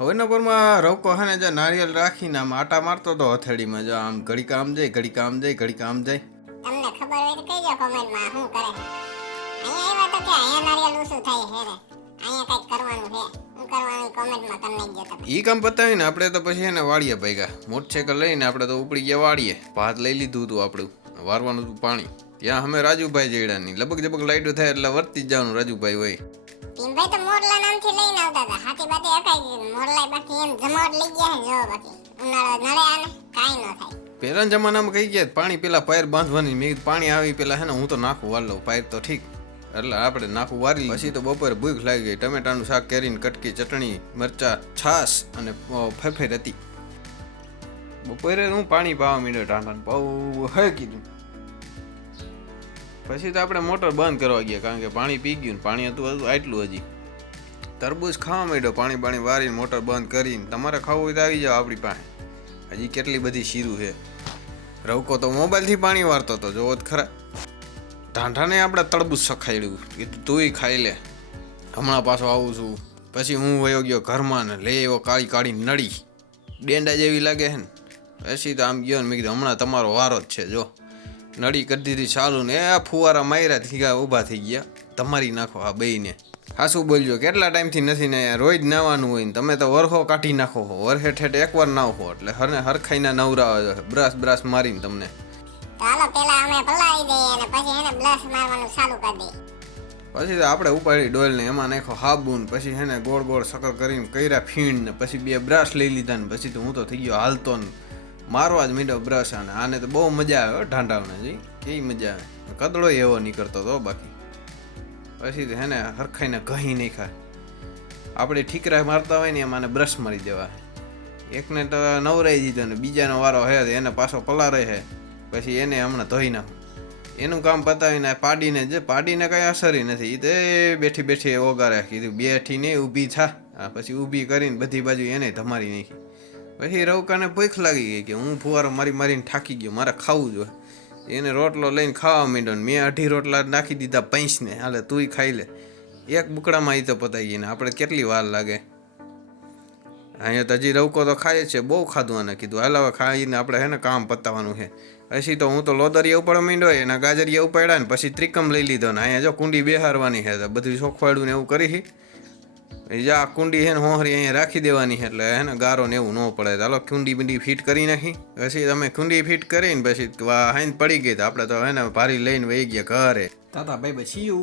હવેના પરમાં રવકો હે ને જે નારિયેલ રાખીને આમ આટા મારતો તો હથેળીમાં જો આમ ઘડીક આમ જાય ઘડીક આમ જાય ઘડીક આમ જાય. તમને ખબર હોય તો કહેજો કોમેન્ટમાં શું કરે. અહીંયા આવ્યા તો કે અહીંયા નારિયેલ ઓછું થાય હે રે. અહીંયા કંઈક કરવાનું છે. શું કરવાનું કોમેન્ટમાં કરી નાખજો તમે. ઈ કામ પતાવીને આપણે તો પછી એને વાળીએ ભેગા મોટરસાઇકલ લઈને આપણે તો ઉપડી ગયા વાળીએ. ભાત લઈ લીધું હતું આપણું વારવાનું હતું પાણી. ત્યાં અમે રાજુભાઈ જેડાની લબક જબક લાઈટો થાય એટલે વર્તી જ જવાનું રાજુભાઈ હોય. ભીમભાઈ તો મોરલા નામથી લઈને આવતા હતા. હાથી બાતી અકાઈ ગઈ મોરલા બાકી એમ જમાવટ લઈ ગયા છે જો બાકી ઉનાળો નળે આને કાંઈ ન થાય. પહેલાના જમાનામાં કઈ ગયા પાણી પેલા પાયર બાંધવાની મેં પાણી આવી પેલા હે ને હું તો નાખું વાર લઉં પાયર તો ઠીક એટલે આપણે નાખું વારી પછી તો બપોરે ભૂખ લાગી ગઈ ટમેટાનું શાક કેરીને કટકી ચટણી મરચા છાશ અને ફેફેર હતી. બપોરે હું પાણી પાવા માંડ્યો ટાંટાને પાવું હે કીધું પછી તો આપણે મોટર બંધ કરવા ગયા કારણ કે પાણી પી ગયું ને પાણી હતું આટલું હજી તરબૂચ ખાવા માંડ્યો પાણી વારીને મોટર બંધ કરીને તમારે ખાવું હોય તો આવી જાઓ આપણી પાસે હજી કેટલી બધી શીરું છે. રવકો તો મોબાઈલથી પાણી વારતો હતો જોવો જ ખરા. ઢાંઢાને આપણે તરબૂચ સખાડ્યું કીધું તુંય ખાઈ લે હમણાં પાછો આવું છું. પછી હું વયો ગયો ઘરમાં ને લે એવો કાળી કાળી નળી ડેંડા જેવી લાગે છે ને પછી તો આમ ગયો ને મેં કીધું હમણાં તમારો વારો જ છે જો નળી કરી દીધી ચાલુ ને આ ફુવારા માર્યા થી ઊભા થઈ ગયા તમારી નાખો આ બેયને. હા શું બોલજો કેટલા ટાઈમથી નથી ને રોજ નાવાનું હોય ને તમે તો વરખો કાઢી નાખો હો વરખે ઠેઠ એકવાર નાખો એટલે હરખાઈના નવરા બ્રશ મારીને તમને. હાલો પેલા અમે પલાળી દઈએ અને પછી એને બ્રશ મારવાનું ચાલુ કરી દઈએ. પછી તો આપણે ઉપાડી ડોલને એમાં નાખો હાબુ ને પછી એને ગોળ ગોળ સકર કરીને કર્યા ફીણ ને પછી 2 બ્રશ લઈ લીધા ને પછી તો હું તો થઈ ગયો હાલતો ને મારવા જ મીડો બ્રશ આને તો બહુ મજા આવે ઢાંઢાવને જી કેવી મજા આવે કદડો એવો નીકળતો હતો બાકી પછી તો હેને હરખાઈને ઘહી નાખ્યા. આપણે ઠીકરા મારતા હોય ને એમાં બ્રશ મારી દેવા એકને તો નવરાઈ દીધો ને બીજાનો વારો હે એને પાછો પલારે છે પછી એને હમણાં ધોઈ નાખું એનું કામ પતાવીને પાડીને જે પાડીને કંઈ અસર નથી એ તો બેઠી બેઠી ઓગારે કીધું બેઠી ને ઊભી થા પછી ઊભી કરીને બધી બાજુ એને ધમારી નાખી. પછી રવકાને ભૂખ લાગી ગઈ કે હું ફુવારો મારીને થાકી ગયો મારે ખાવું જોઈએ એને રોટલો લઈને ખાવા માંડ્યો ને મેં 2.5 રોટલા નાખી દીધા પૈસને હાલે તુંય ખાઈ લે એક બુકડામાં એ તો પતાવી ગઈ ને આપણે કેટલી વાર લાગે. અહીંયા તો હજી રવકો તો ખાય છે બહુ ખાધું આને કીધું હાલ હવે ખાઈને આપણે હે ને કામ પતાવવાનું છે. પછી તો હું તો લોદરિયા ઉપાડવા માંડ્યો એના ગાજરિયા ઉપાડ્યા ને પછી ત્રિકમ લઈ લીધો ને અહીંયા જો કુંડી બેહારવાની છે તો બધું ચોખવાડું ને એવું કરી આ કુંડી છે ને હોહરી અહીંયા રાખી દેવાની છે એટલે હે ને ગારો ને એવું ન પડે. ચાલો કુંડી બીંડી ફિટ કરી નાખી પછી તમે કુંડી ફિટ કરીને પછી હાઈન પડી ગઈ તો આપણે તો હે ને ભારી લઈને વહી ગયા ઘરે. તાતા બાય બાય સી યુ.